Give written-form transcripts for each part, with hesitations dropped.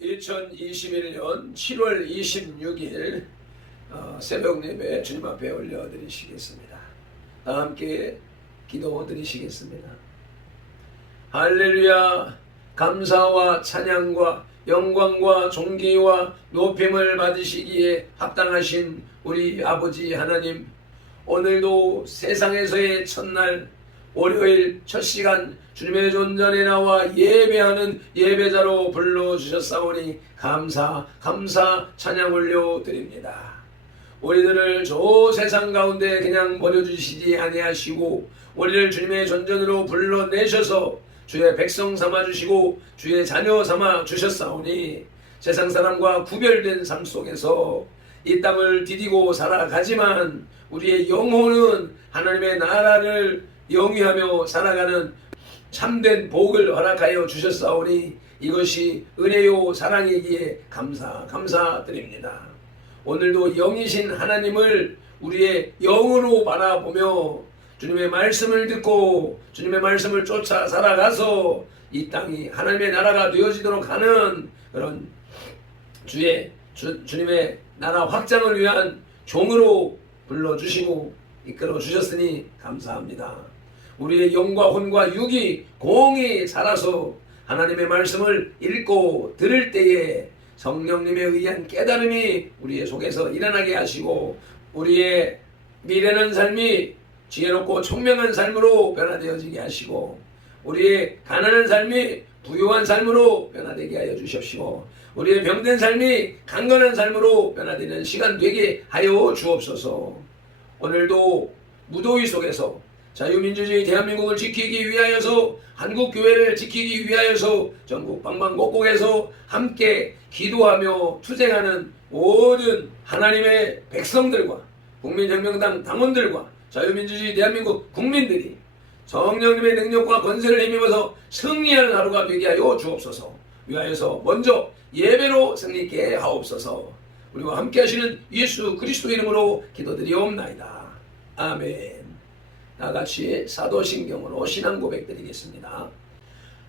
2021년 7월 26일 새벽 예배 주님 앞에 올려드리시겠습니다. 다 함께 기도 드리시겠습니다. 할렐루야. 감사와 찬양과 영광과 존귀와 높임을 받으시기에 합당하신 우리 아버지 하나님, 오늘도 세상에서의 첫날 월요일 첫 시간 주님의 존전에 나와 예배하는 예배자로 불러주셨사오니 감사 찬양 올려드립니다. 우리들을 저 세상 가운데 그냥 버려주시지 아니하시고 우리를 주님의 존전으로 불러내셔서 주의 백성 삼아주시고 주의 자녀 삼아주셨사오니 세상 사람과 구별된 삶 속에서 이 땅을 디디고 살아가지만 우리의 영혼은 하나님의 나라를 영위하며 살아가는 참된 복을 허락하여 주셨사오니 이것이 은혜요 사랑이기에 감사드립니다. 오늘도 영이신 하나님을 우리의 영으로 바라보며 주님의 말씀을 듣고 주님의 말씀을 쫓아 살아가서 이 땅이 하나님의 나라가 되어지도록 하는 그런 주님의 나라 확장을 위한 종으로 불러주시고 이끌어 주셨으니 감사합니다. 우리의 영과 혼과 육이 공히 살아서 하나님의 말씀을 읽고 들을 때에 성령님에 의한 깨달음이 우리의 속에서 일어나게 하시고 우리의 미래는 삶이 지혜롭고 총명한 삶으로 변화되어지게 하시고 우리의 가난한 삶이 부유한 삶으로 변화되게 하여 주십시오. 우리의 병든 삶이 강건한 삶으로 변화되는 시간 되게 하여 주옵소서. 오늘도 무더위 속에서 자유민주주의 대한민국을 지키기 위하여서 한국교회를 지키기 위하여서 전국 방방곡곡에서 함께 기도하며 투쟁하는 모든 하나님의 백성들과 국민혁명당 당원들과 자유민주주의 대한민국 국민들이 성령님의 능력과 권세를 힘입어서 승리하는 하루가 되게 하여 주옵소서. 위하여서 먼저 예배로 승리케 하옵소서. 우리와 함께 하시는 예수 그리스도 이름으로 기도드리옵나이다. 아멘. 나같이 사도신경으로 신앙 고백 드리겠습니다.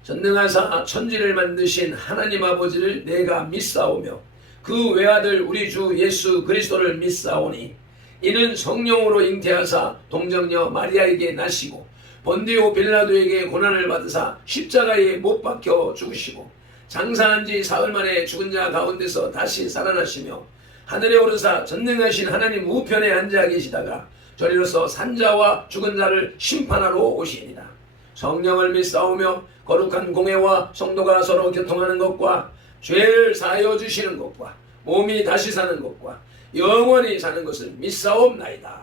전능하사 천지를 만드신 하나님 아버지를 내가 믿사오며 그 외아들 우리 주 예수 그리스도를 믿사오니 이는 성령으로 잉태하사 동정녀 마리아에게 나시고 본디오 빌라도에게 고난을 받으사 십자가에 못 박혀 죽으시고 장사한 지 사흘 만에 죽은 자 가운데서 다시 살아나시며 하늘에 오르사 전능하신 하나님 우편에 앉아 계시다가 저리로서 산자와 죽은 자를 심판하러 오시니라. 성령을 믿사오며 거룩한 공회와 성도가 서로 교통하는 것과 죄를 사하여 주시는 것과 몸이 다시 사는 것과 영원히 사는 것을 믿사옵나이다.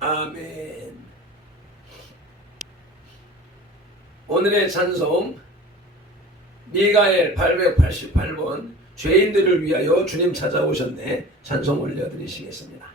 아멘. 오늘의 찬송 미가엘 888번 죄인들을 위하여 주님 찾아오셨네 찬송 올려드리시겠습니다.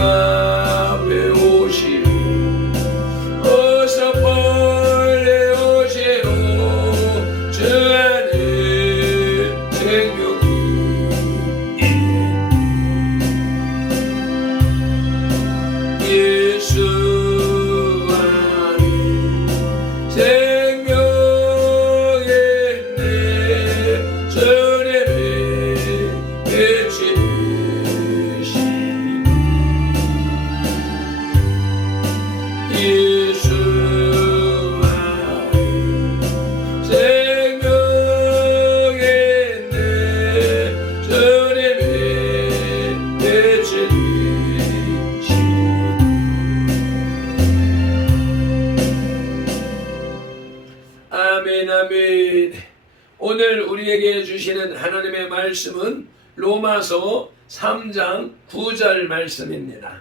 앞에 오시오. 어서 빨리 오시오. 주 안에 생명이 있네. 예수 안에 생명이 있네. 주님의 빛이 예수 안에 생명이 있네. 주님의 빛이 아멘 아멘. 오늘 우리에게 주시는 하나님의 말씀은 로마서 3장 9절 말씀입니다.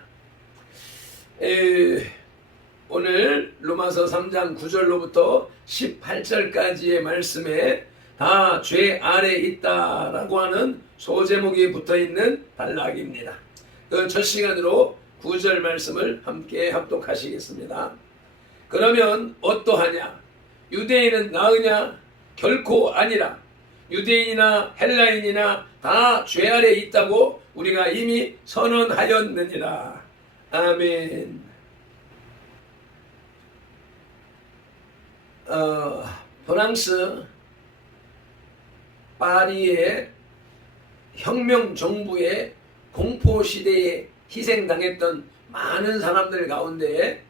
오늘 로마서 3장 9절로부터 18절까지의 말씀에 다 죄 아래 있다라고 하는 소제목이 붙어있는 단락입니다. 그 첫 시간으로 9절 말씀을 함께 합독하시겠습니다. 그러면 어떠하냐? 유대인은 나으냐? 결코 아니라. 유대인이나 헬라인이나 다 죄 아래 있다고 우리가 이미 선언하였느니라. 아멘. 프랑스 파리의 혁명 정부의 공포 시대에 희생당했던 많은 사람들 가운데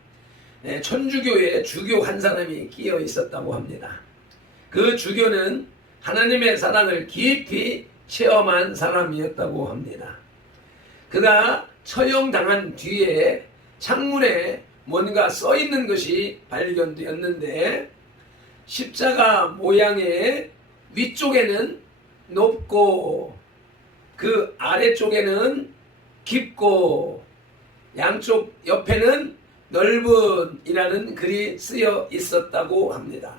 천주교의 주교 한 사람이 끼어 있었다고 합니다. 그 주교는 하나님의 사랑을 깊이 체험한 사람이었다고 합니다. 그가 처형당한 뒤에 창문에 뭔가 써있는 것이 발견되었는데 십자가 모양의 위쪽에는 높고 그 아래쪽에는 깊고 양쪽 옆에는 넓은 이라는 글이 쓰여 있었다고 합니다.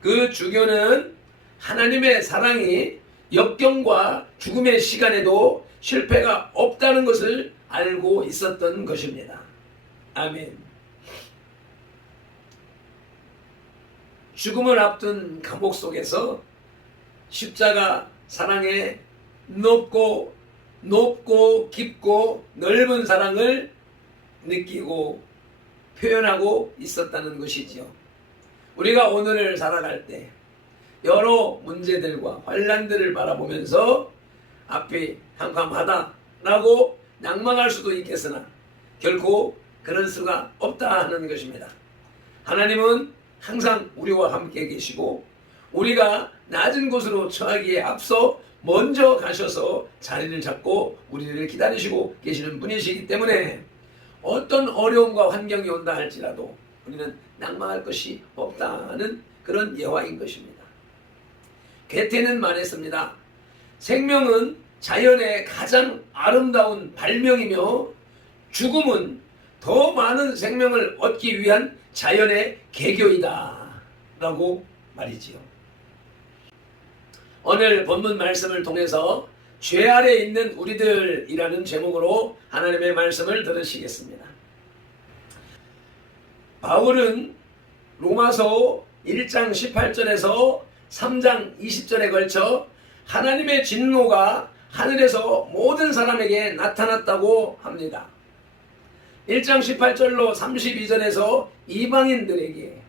그 주교는 하나님의 사랑이 역경과 죽음의 시간에도 실패가 없다는 것을 알고 있었던 것입니다. 아멘. 죽음을 앞둔 감옥 속에서 십자가 사랑의 높고 깊고 넓은 사랑을 느끼고 표현하고 있었다는 것이지요. 우리가 오늘을 살아갈 때 여러 문제들과 환난들을 바라보면서 앞이 캄캄하다라고 낭망할 수도 있겠으나 결코 그럴 수가 없다 하는 것입니다. 하나님은 항상 우리와 함께 계시고 우리가 낮은 곳으로 처하기에 앞서 먼저 가셔서 자리를 잡고 우리를 기다리시고 계시는 분이시기 때문에 어떤 어려움과 환경이 온다 할지라도 우리는 낭망할 것이 없다는 그런 예화인 것입니다. 괴테는 말했습니다. 생명은 자연의 가장 아름다운 발명이며 죽음은 더 많은 생명을 얻기 위한 자연의 계교이다 라고 말이지요. 오늘 본문 말씀을 통해서 죄 아래 있는 우리들이라는 제목으로 하나님의 말씀을 들으시겠습니다. 바울은 로마서 1장 18절에서 3장 20절에 걸쳐 하나님의 진노가 하늘에서 모든 사람에게 나타났다고 합니다. 1장 18절로 32절에서 이방인들에게,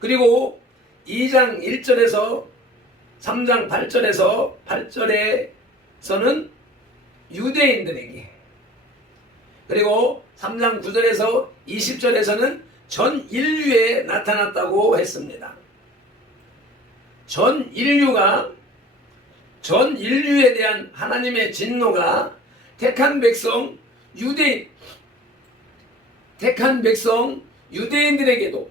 그리고 2장 1절에서 3장 8절에서 8절에서는 유대인들에게, 그리고 3장 9절에서 20절에서는 전 인류에 나타났다고 했습니다. 전 인류에 대한 하나님의 진노가 택한 백성 유대인들에게도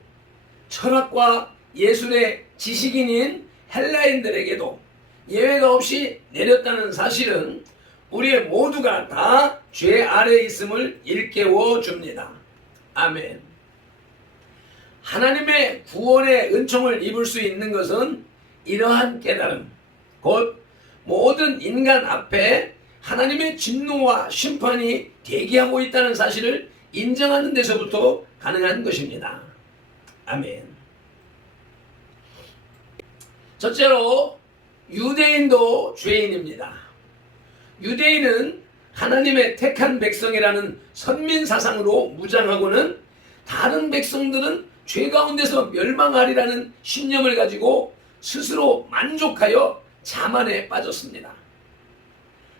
철학과 예술의 지식인인 헬라인들에게도 예외가 없이 내렸다는 사실은 우리 모두가 다 죄 아래 있음을 일깨워 줍니다. 아멘. 하나님의 구원의 은총을 입을 수 있는 것은 이러한 깨달음, 곧 모든 인간 앞에 하나님의 진노와 심판이 대기하고 있다는 사실을 인정하는 데서부터 가능한 것입니다. 아멘. 첫째로 유대인도 죄인입니다. 유대인은 하나님의 택한 백성이라는 선민사상으로 무장하고는 다른 백성들은 죄 가운데서 멸망하리라는 신념을 가지고 스스로 만족하여 자만에 빠졌습니다.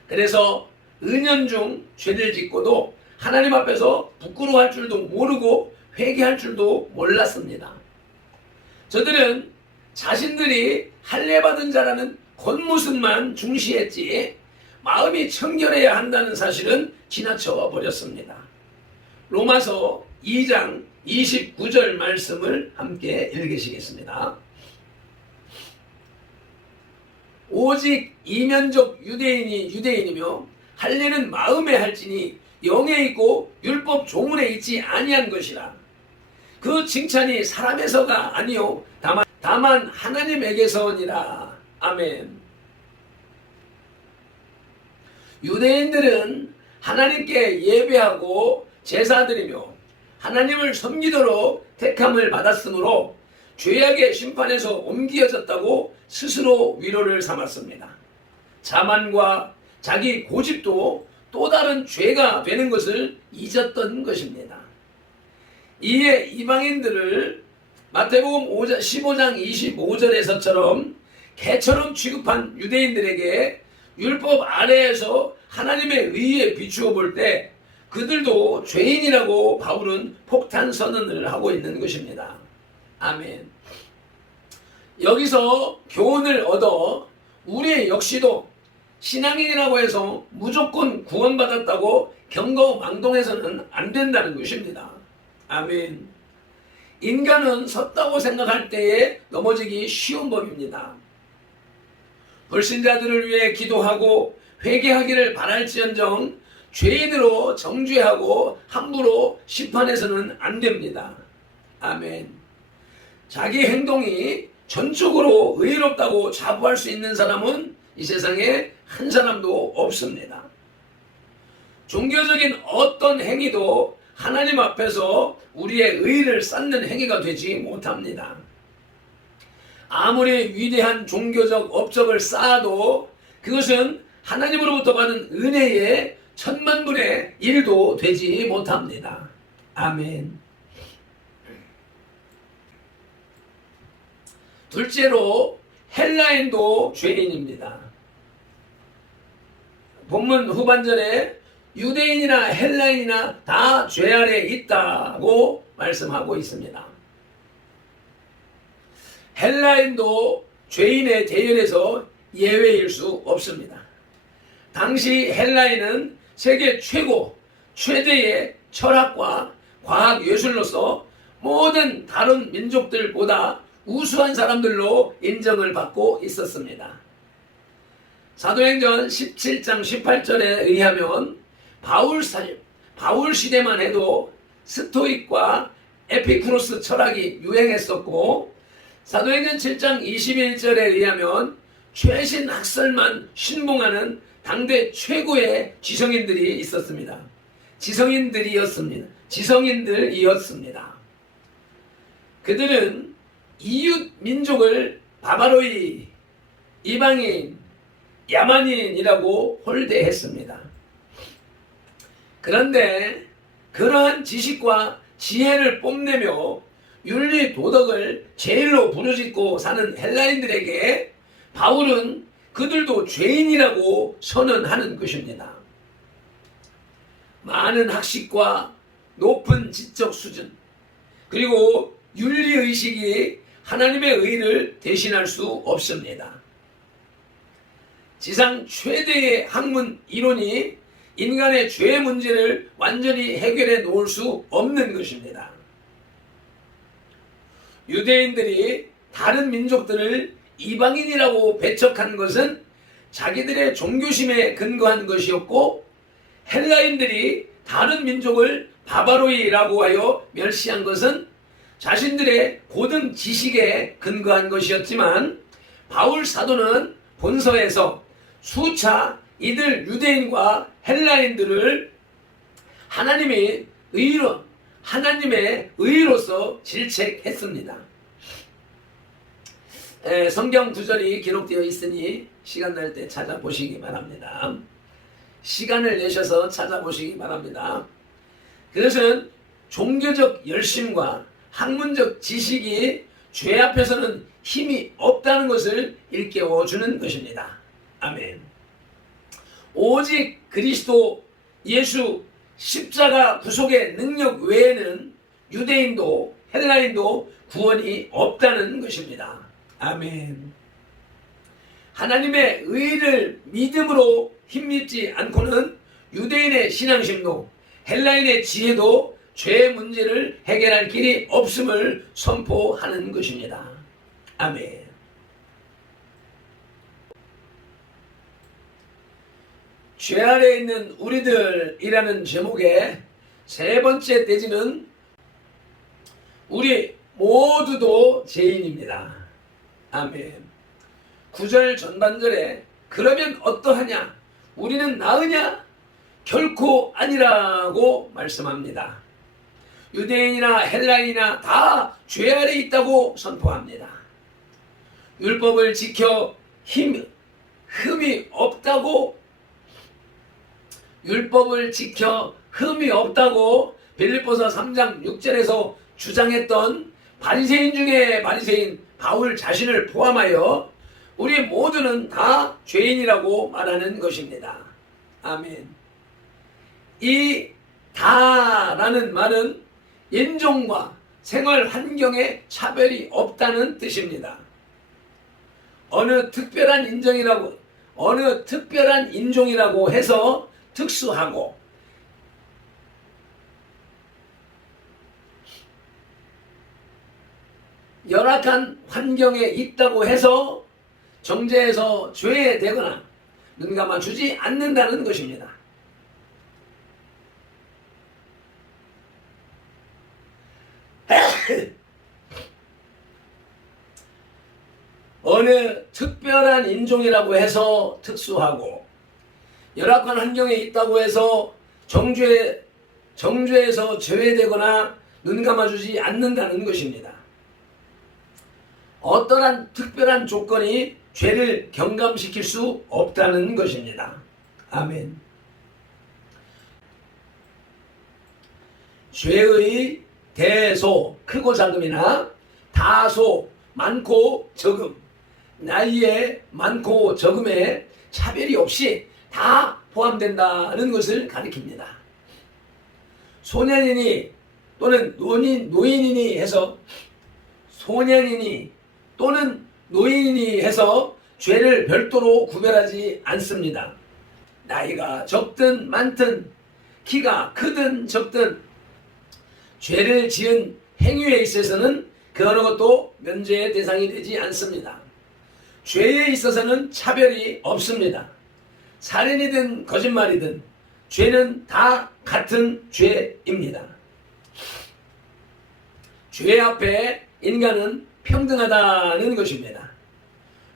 그래서 은연중 죄를 짓고도 하나님 앞에서 부끄러워할 줄도 모르고 회개할 줄도 몰랐습니다. 저들은 자신들이 할례받은 자라는 겉모습만 중시했지 마음이 청결해야 한다는 사실은 지나쳐 버렸습니다. 로마서 2장 29절 말씀을 함께 읽으시겠습니다. 오직 이면적 유대인이 유대인이며 할례는 마음에 할지니 영에 있고 율법 조문에 있지 아니한 것이라. 그 칭찬이 사람에서가 아니요 다만 하나님에게서니라. 아멘. 유대인들은 하나님께 예배하고 제사드리며 하나님을 섬기도록 택함을 받았으므로 죄악의 심판에서 옮겨졌다고 스스로 위로를 삼았습니다. 자만과 자기 고집도 또 다른 죄가 되는 것을 잊었던 것입니다. 이에 이방인들을 마태복음 15장 25절에서처럼 개처럼 취급한 유대인들에게 율법 아래에서 하나님의 의에 비추어 볼 때 그들도 죄인이라고 바울은 폭탄 선언을 하고 있는 것입니다. 아멘. 여기서 교훈을 얻어 우리 역시도 신앙인이라고 해서 무조건 구원받았다고 경거망동해서는 안 된다는 것입니다. 아멘. 인간은 섰다고 생각할 때에 넘어지기 쉬운 법입니다. 불신자들을 위해 기도하고 회개하기를 바랄지언정 죄인으로 정죄하고 함부로 심판해서는 안 됩니다. 아멘. 자기 행동이 전적으로 의롭다고 자부할 수 있는 사람은 이 세상에 한 사람도 없습니다. 종교적인 어떤 행위도 하나님 앞에서 우리의 의를 쌓는 행위가 되지 못합니다. 아무리 위대한 종교적 업적을 쌓아도 그것은 하나님으로부터 받은 은혜의 천만분의 1도 되지 못합니다. 아멘. 둘째로 헬라인도 죄인입니다. 본문 후반절에 유대인이나 헬라인이나 다 죄 아래 있다고 말씀하고 있습니다. 헬라인도 죄인의 대열에서 예외일 수 없습니다. 당시 헬라인은 세계 최대의 철학과 과학 예술로서 모든 다른 민족들보다 우수한 사람들로 인정을 받고 있었습니다. 사도행전 17장 18절에 의하면 바울 시대만 해도 스토익과 에피쿠로스 철학이 유행했었고 사도행전 7장 21절에 의하면 최신 학설만 신봉하는 당대 최고의 지성인들이 있었습니다. 지성인들이었습니다. 그들은 이웃 민족을 바바로이, 이방인, 야만인이라고 홀대했습니다. 그런데 그러한 지식과 지혜를 뽐내며 윤리 도덕을 제일로 부르짖고 사는 헬라인들에게 바울은 그들도 죄인이라고 선언하는 것입니다. 많은 학식과 높은 지적 수준 그리고 윤리의식이 하나님의 의를 대신할 수 없습니다. 지상 최대의 학문 이론이 인간의 죄 문제를 완전히 해결해 놓을 수 없는 것입니다. 유대인들이 다른 민족들을 이방인이라고 배척한 것은 자기들의 종교심에 근거한 것이었고 헬라인들이 다른 민족을 바바로이라고 하여 멸시한 것은 자신들의 고등 지식에 근거한 것이었지만 바울 사도는 본서에서 수차 이들 유대인과 헬라인들을 하나님의 의로서 질책했습니다. 성경 구절이 기록되어 있으니 시간 날 때 찾아보시기 바랍니다. 시간을 내셔서 찾아보시기 바랍니다. 그것은 종교적 열심과 학문적 지식이 죄 앞에서는 힘이 없다는 것을 일깨워 주는 것입니다. 아멘. 오직 그리스도 예수 십자가 구속의 능력 외에는 유대인도 헬라인도 구원이 없다는 것입니다. 아멘. 하나님의 의를 믿음으로 힘입지 않고는 유대인의 신앙심도 헬라인의 지혜도 죄의 문제를 해결할 길이 없음을 선포하는 것입니다. 아멘. 죄 아래 있는 우리들이라는 제목의 세 번째 대지는 우리 모두도 죄인입니다. 아멘. 9절 전반절에 그러면 어떠하냐? 우리는 나으냐? 결코 아니라고 말씀합니다. 유대인이나 헬라인이나 다 죄 아래 있다고 선포합니다. 율법을 지켜 흠이 없다고 빌립보서 3장 6절에서 주장했던 바리새인 중에 바리새인 바울 자신을 포함하여 우리 모두는 다 죄인이라고 말하는 것입니다. 아멘. 이 다라는 말은 인종과 생활 환경에 차별이 없다는 뜻입니다. 어느 특별한 인종이라고 해서 특수하고 열악한 환경에 있다고 해서 정죄해서 죄에 되거나 눈 감아주지 않는다는 것입니다. 어느 특별한 인종이라고 해서 특수하고 열악한 환경에 있다고 해서 정죄해서 제외되거나 눈 감아주지 않는다는 것입니다. 어떠한 특별한 조건이 죄를 경감시킬 수 없다는 것입니다. 아멘. 죄의 대소, 크고 작음이나 다소, 많고 적음, 나이에 많고 적음에 차별이 없이 다 포함된다는 것을 가리킵니다. 소년이니 또는 노인이니 해서 죄를 별도로 구별하지 않습니다. 나이가 적든 많든 키가 크든 적든 죄를 지은 행위에 있어서는 그 어느 것도 면제의 대상이 되지 않습니다. 죄에 있어서는 차별이 없습니다. 살인이든 거짓말이든 죄는 다 같은 죄입니다. 죄 앞에 인간은 평등하다는 것입니다.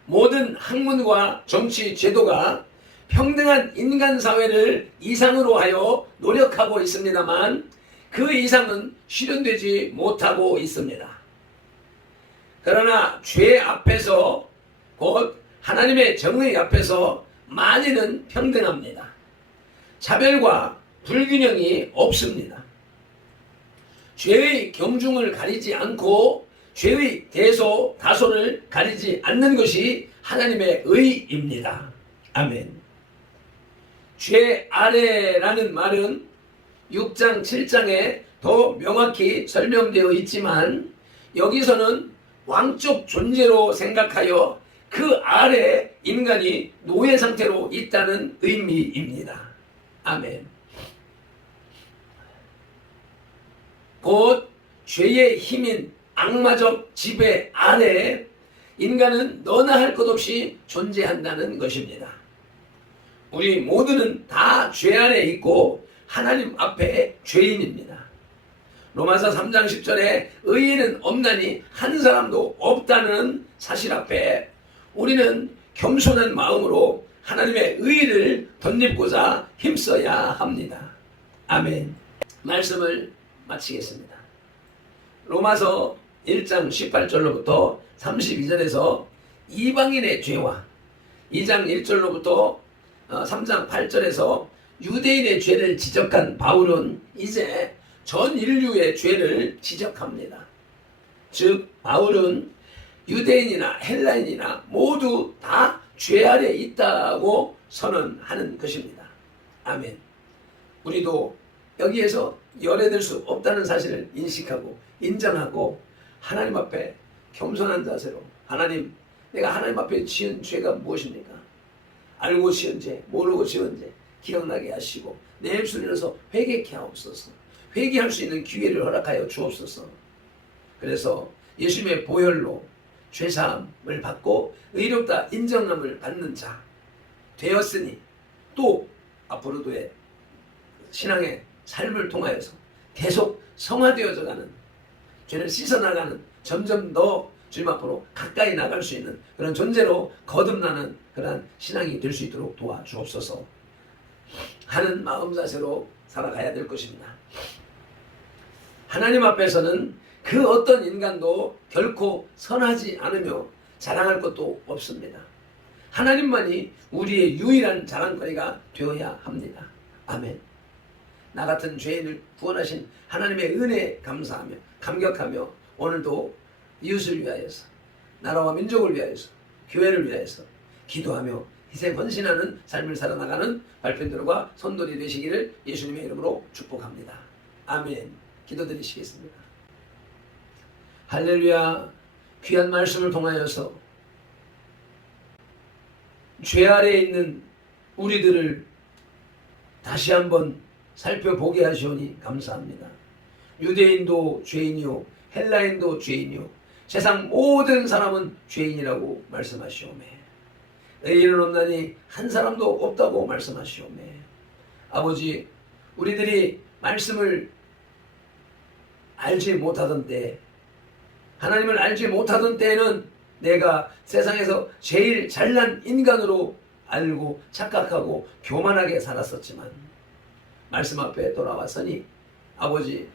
모든 학문과 정치 제도가 평등한 인간 사회를 이상으로 하여 노력하고 있습니다만 그 이상은 실현되지 못하고 있습니다. 그러나 죄 앞에서 곧 하나님의 정의 앞에서 만인은 평등합니다. 차별과 불균형이 없습니다. 죄의 경중을 가리지 않고 죄의 대소, 다소를 가리지 않는 것이 하나님의 의입니다. 아멘. 죄 아래라는 말은 6장, 7장에 더 명확히 설명되어 있지만 여기서는 왕적 존재로 생각하여 그 아래 인간이 노예 상태로 있다는 의미입니다. 아멘. 곧 죄의 힘인 악마적 지배 아래 인간은 너나 할 것 없이 존재한다는 것입니다. 우리 모두는 다 죄 아래 있고 하나님 앞에 죄인입니다. 로마서 3장 10절에 의인은 없나니 한 사람도 없다는 사실 앞에 우리는 겸손한 마음으로 하나님의 의를 덧입고자 힘써야 합니다. 아멘. 말씀을 마치겠습니다. 로마서 1장 18절로부터 32절에서 이방인의 죄와 2장 1절로부터 3장 8절에서 유대인의 죄를 지적한 바울은 이제 전 인류의 죄를 지적합니다. 즉 바울은 유대인이나 헬라인이나 모두 다 죄 아래 있다고 선언하는 것입니다. 아멘. 우리도 여기에서 열애될 수 없다는 사실을 인식하고 인정하고 하나님 앞에 겸손한 자세로 하나님, 내가 하나님 앞에 지은 죄가 무엇입니까? 알고 지은 죄, 모르고 지은 죄 기억나게 하시고 내 입술을 열어서 회개케 하옵소서. 회개할 수 있는 기회를 허락하여 주옵소서. 그래서 예수님의 보혈로 죄사함을 받고 의롭다 인정함을 받는 자 되었으니 또 앞으로도의 신앙의 삶을 통하여서 계속 성화되어져 가는, 죄를 씻어나가는, 점점 더 주님 앞으로 가까이 나갈 수 있는 그런 존재로 거듭나는 그러한 신앙이 될 수 있도록 도와주옵소서 하는 마음 자세로 살아가야 될 것입니다. 하나님 앞에서는 그 어떤 인간도 결코 선하지 않으며 자랑할 것도 없습니다. 하나님만이 우리의 유일한 자랑거리가 되어야 합니다. 아멘. 나 같은 죄인을 구원하신 하나님의 은혜에 감사하며 감격하며 오늘도 이웃을 위하여서, 나라와 민족을 위하여서, 교회를 위하여서 기도하며 희생 헌신하는 삶을 살아나가는 발편들과 선돌이 되시기를 예수님의 이름으로 축복합니다. 아멘. 기도드리시겠습니다. 할렐루야. 귀한 말씀을 통하여서 죄 아래에 있는 우리들을 다시 한번 살펴보게 하시오니 감사합니다. 유대인도 죄인이요 헬라인도 죄인이요 세상 모든 사람은 죄인이라고 말씀하시오매. 의인은 없나니 한 사람도 없다고 말씀하시오매. 아버지, 우리들이 말씀을 알지 못하던 때, 하나님을 알지 못하던 때에는 내가 세상에서 제일 잘난 인간으로 알고 착각하고 교만하게 살았었지만 말씀 앞에 돌아왔으니 아버지,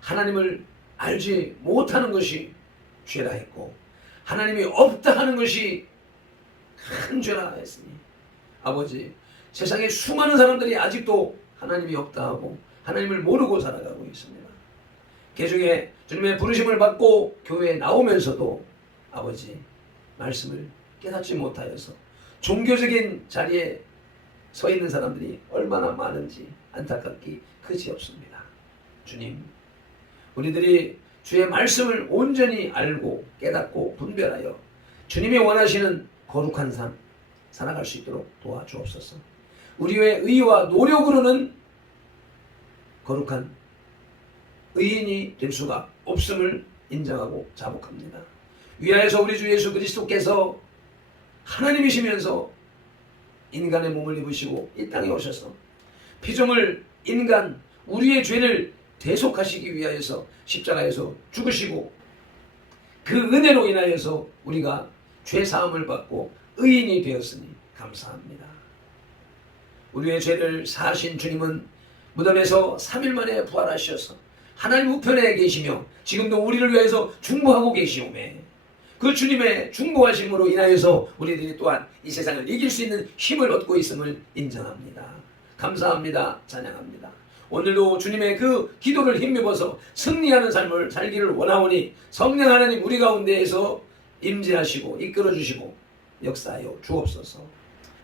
하나님을 알지 못하는 것이 죄라 했고 하나님이 없다 하는 것이 큰 죄라 했으니 아버지, 세상에 수많은 사람들이 아직도 하나님이 없다 하고 하나님을 모르고 살아가고 있습니다. 그중에 주님의 부르심을 받고 교회에 나오면서도 아버지, 말씀을 깨닫지 못하여서 종교적인 자리에 서 있는 사람들이 얼마나 많은지 안타깝기 그지없습니다. 주님, 우리들이 주의 말씀을 온전히 알고 깨닫고 분별하여 주님이 원하시는 거룩한 삶 살아갈 수 있도록 도와주옵소서. 우리의 의와 노력으로는 거룩한 의인이 될 수가 없음을 인정하고 자복합니다. 위하여서 우리 주 예수 그리스도께서 하나님이시면서 인간의 몸을 입으시고 이 땅에 오셔서 피조물 인간 우리의 죄를 대속하시기 위하여서 십자가에서 죽으시고 그 은혜로 인하여서 우리가 죄 사함을 받고 의인이 되었으니 감사합니다. 우리의 죄를 사하신 주님은 무덤에서 3일 만에 부활하셔서 하나님 우편에 계시며 지금도 우리를 위해서 중보하고 계시오매. 그 주님의 중보하심으로 인하여서 우리들이 또한 이 세상을 이길 수 있는 힘을 얻고 있음을 인정합니다. 감사합니다. 찬양합니다. 오늘도 주님의 그 기도를 힘입어서 승리하는 삶을 살기를 원하오니 성령 하나님 우리 가운데에서 임재하시고 이끌어주시고 역사하여 주옵소서.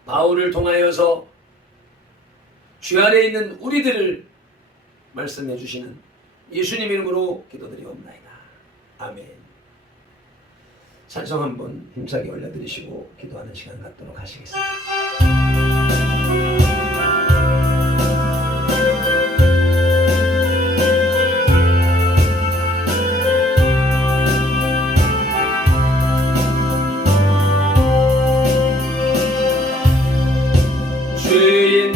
바울을 통하여서 죄 아래에 있는 우리들을 말씀해 주시는 예수님 이름으로 기도드리옵나이다. 아멘. 찬송 한번 힘차게 올려드리시고 기도하는 시간 갖도록 하시겠습니다.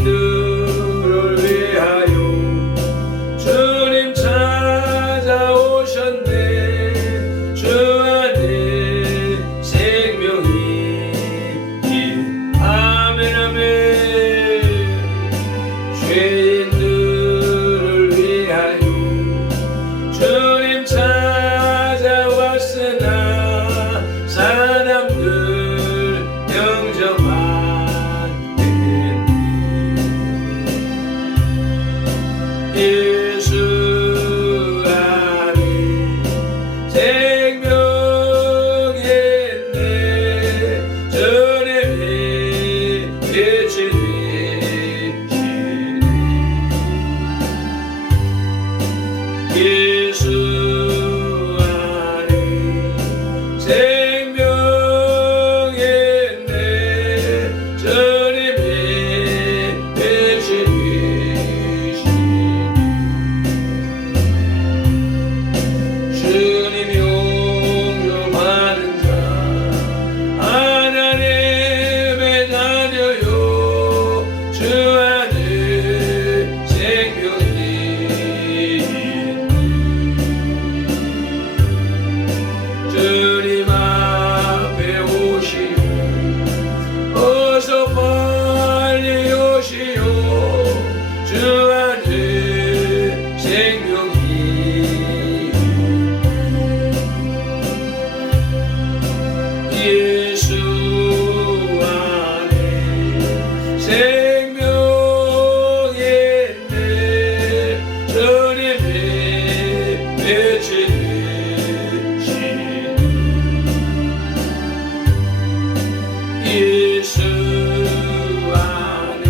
죄인들을 위하여 주님 찾아오셨네. 주 안에 생명이 있다. 예수 안에 생명했네 주님이 빛이 되시니 예수 안에 생명했네 주님이 빛이 되시니 주님 용서받은 자 하나님의 자녀요 주 안에 생명이 주님 앞에 오시오 어서 빨리 오시오 주 안에 생명이 예수 안에 생명했네 주님의 빛이 되시니 예수 안에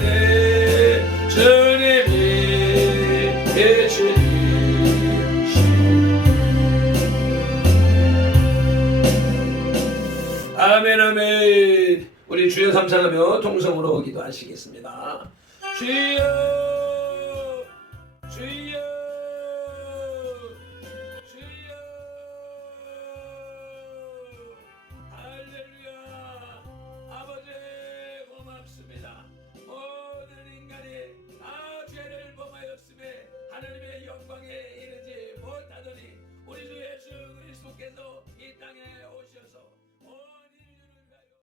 생명했네 주님의 빛이 되시니 아멘 아멘. 우리 주여 삼창하며 통성으로 기도하시겠습니다. 주여 주여